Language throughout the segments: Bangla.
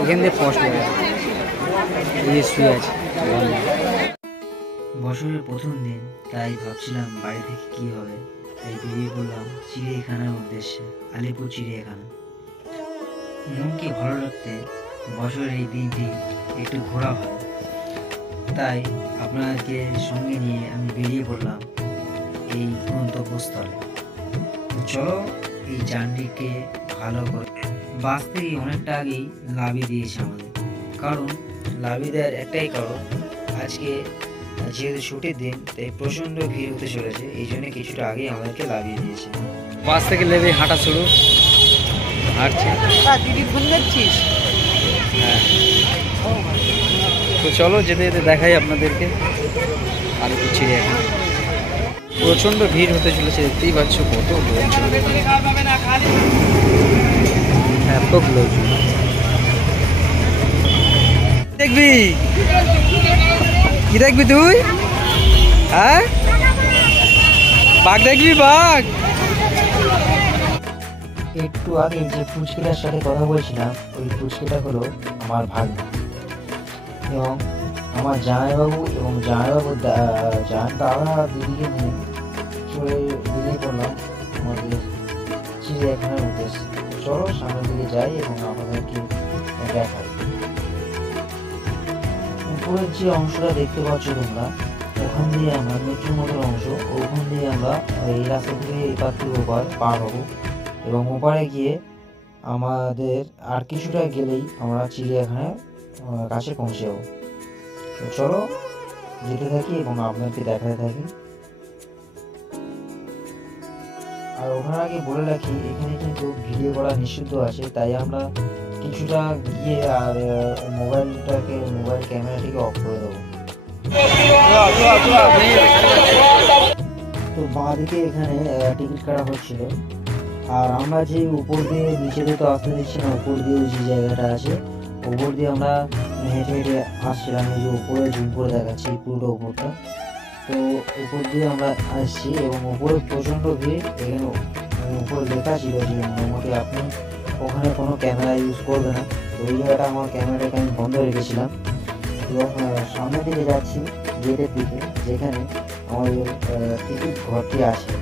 এখান থেকে ফার্স্ট এই শুয়ে আছে। বছরের প্রথম দিন, তাই ভাবছিলাম বাড়ি থেকে কি হবে, তাই বেরিয়ে পড়লাম চিড়িয়াখানার উদ্দেশ্যে, আলিপুর চিড়িয়াখানা। মনকে ভালো রাখতে বছরের এই দিনটি একটু ঘোরা হয়, তাই আপনাদেরকে সঙ্গে নিয়ে আমি বেরিয়ে পড়লাম এই গন্তব্যস্থলে। চলো এই জার্নিকে ভালো করে। বাস থেকে অনেকটা আগেই লাভি দিয়েছে আমাদের, কারণ লাভি দেওয়ার একটাই কারণ, আজকে যেহেতু ছুটির দিন তাই প্রচণ্ড ভিড় হতে চলেছে, এই জন্য কিছুটা আগেই আমাদেরকে লাভিয়ে দিয়েছে। বাস থেকে লেবে হাঁটা শুরু, হাঁটছে। হ্যাঁ, তো চলো যেতে যেতে দেখাই আপনাদেরকে আলিপুর চিড়িয়াখানা। প্রচণ্ড ভিড় হতে চলেছে, দেখতেই পাচ্ছ কত লোকজন, এত লোকজন। দেখবি কি দেখবি তুই? হ্যাঁ, বাঘ দেখবি? বাঘ। একটু আগে যে পুচকিটার সাথে কথা বলছিলাম, ওই পুচকিটা হলো আমার ভাগ্না এবং আমার জামাইবাবু এবং জামাইবাবুর দাদা দিদিকে নিয়ে চলে বেরিয়ে পড়লাম আমাদের চিড়িয়াখানার উদ্দেশ্যে। চলো সামনের দিকে যাই এবং আপনাদেরকে দেখাই। উপরের যে অংশটা দেখতে পাচ্ছ তোমরা, ওখান দিয়ে আমরা মেট্রোর মতো অংশ, ওখান দিয়ে আমরা এই রাস্তা থেকে এপার থেকে ওপার পার হবো এবং ওপারে গিয়ে আমাদের আর কিছুটা গেলেই আমরা চিড়িয়াখানার কাছে পৌঁছে যাবো। তো চলো যেতে থাকি এবং আপনাদেরকে দেখাতে থাকি। আর ওখানে আগে বলে রাখি, এখানে কিন্তু ভিডিও করা নিষিদ্ধ আছে, তাই আমরা কিছুটা গিয়ে আর মোবাইল ক্যামেরাটিকে অফ করে দেবো। তো বাঁ দিকে এখানে টিকিট কাটা হচ্ছিল, আর আমরা যে উপর দিয়ে নিচেতে তো আসতে দিচ্ছি না, উপর দিয়ে যে জায়গাটা আছে উপর দিয়ে আমরা হেঁটে হেঁটে আসছিলাম। এই যে উপরে জুম করে দেখাচ্ছি পুরো উপরটা, তো উপর দিয়ে আমরা আসছি এবং উপরে প্রচণ্ড ভিড়। এখানে উপরে লেখা ছিল যে মোটামুটি আপনি ওখানে কোনো ক্যামেরা ইউজ করবে না, তো ওই জায়গাটা আমার ক্যামেরাটাকে আমি বন্ধ রেখেছিলাম এবং সামনের দিকে যাচ্ছি গেটের দিকে, যেখানে আমাদের টিকিট ঘরটি আছে।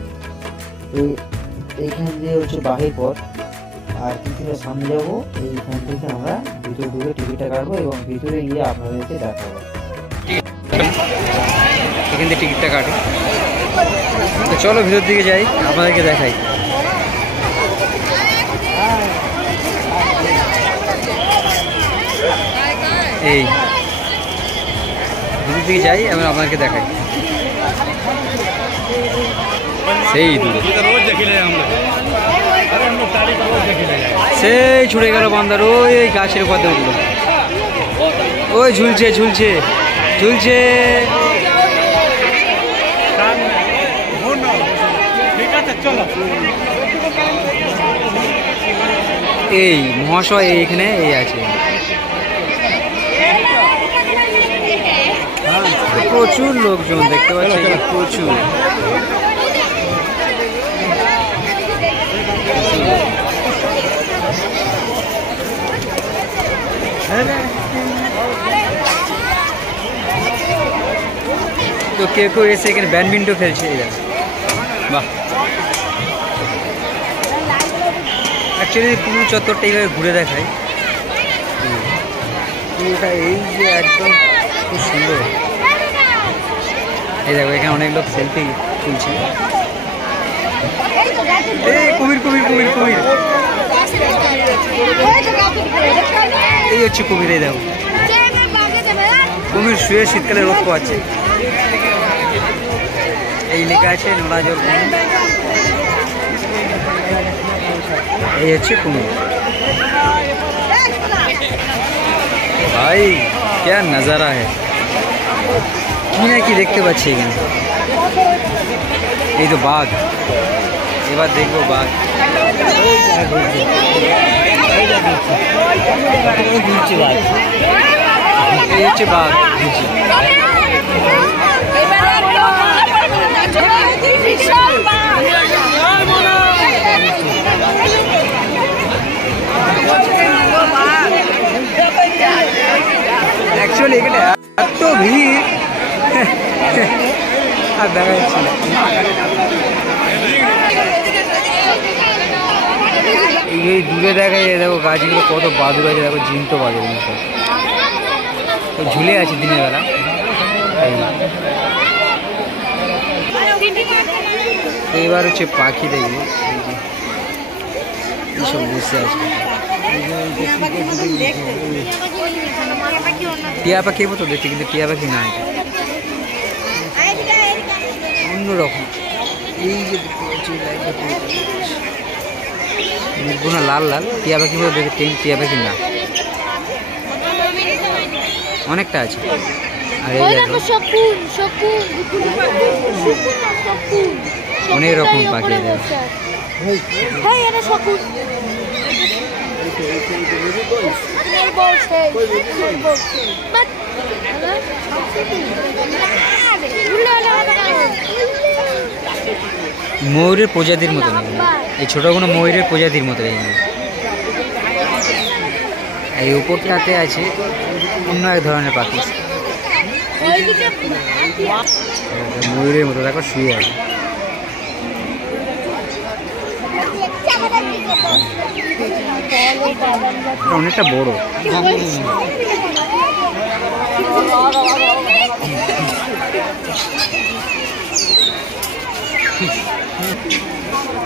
এইখান দিয়ে হচ্ছে বাহির পথ, আর কিছুটা সামনে যাবো, এইখান থেকে আমরা ভিতরে ঢুকে টিকিটটা কাটবো এবং ভিতরে গিয়ে আপনাদেরকে দেখাবো। এখান থেকে টিকিটটা কাটি, তো চলো ভিতর দিকে যাই, আপনাদেরকে দেখাই। এই ভিতর দিকে যাই, আমি আপনাদেরকে দেখাই। সেই সেই ছুটে গেল বান্দার, ওই গাছের উপর দিয়ে উঠলো, ওই ঝুলছে ঝুলছে ঝুলছে। এই মহাশয় এইখানে এই আছে, প্রচুর লোকজন দেখতে পাচ্ছি, প্রচুর। তো কেউ এসে এখানে ব্যাডমিন্টন খেলছে, বাহ। অ্যাকচুয়ালি পুরো চত্বরটা এইভাবে ঘুরে দেখায়, পুরোটা এই যে একদম খুব সুন্দর। এই দেখো এখানে অনেক লোক সেলফি তুলছে। এই কুমির কুমির কুমির কুমির, এই হচ্ছে কুমির। এই দেখো কুমির শুয়ে শীতকালে রোদ পোয়াচ্ছে। এই লেখা আছে নোনাজল কুমির, এই হচ্ছে কুমির। ভাই क्या नज़ारा है, কি না কি দেখতে পাচ্ছি এখানে। এই তো বাঘ, এবার দেখবো বাঘ। এই হচ্ছে বাঘ। আর দেখা যাচ্ছে না। এই দূরে দেখা যায়, দেখো গাছগুলো কত বাদুর আছে, দেখো জিন্ত বাদুর সব ঝুলে আছে দিনের বেলা। এবার হচ্ছে পাখি দেখবো, এইসব বসে আছে। টিয়া পাখি মতো দেখতে, কিন্তু টিয়া পাখি না, অন্যরকম। এই যে মুখগুলো লাল লাল, টিয়া পাখি মতো দেখতে, টিয়া পাখি না, অনেকটা আছে। আর এই দেখো অনেক রকম পাখি, ময়ূরের প্রজাতির মতো, এই ছোটগুলো ময়ূরের প্রজাতির মতো। এই উপরটাতে আছে অন্য এক ধরনের পাখি, ময়ূরের মতো, দেখো শুয়ে আছে। অনেকটা বড়।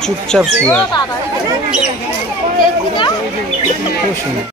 চুপচাপ শুয়ে আছে, খুব সুন্দর।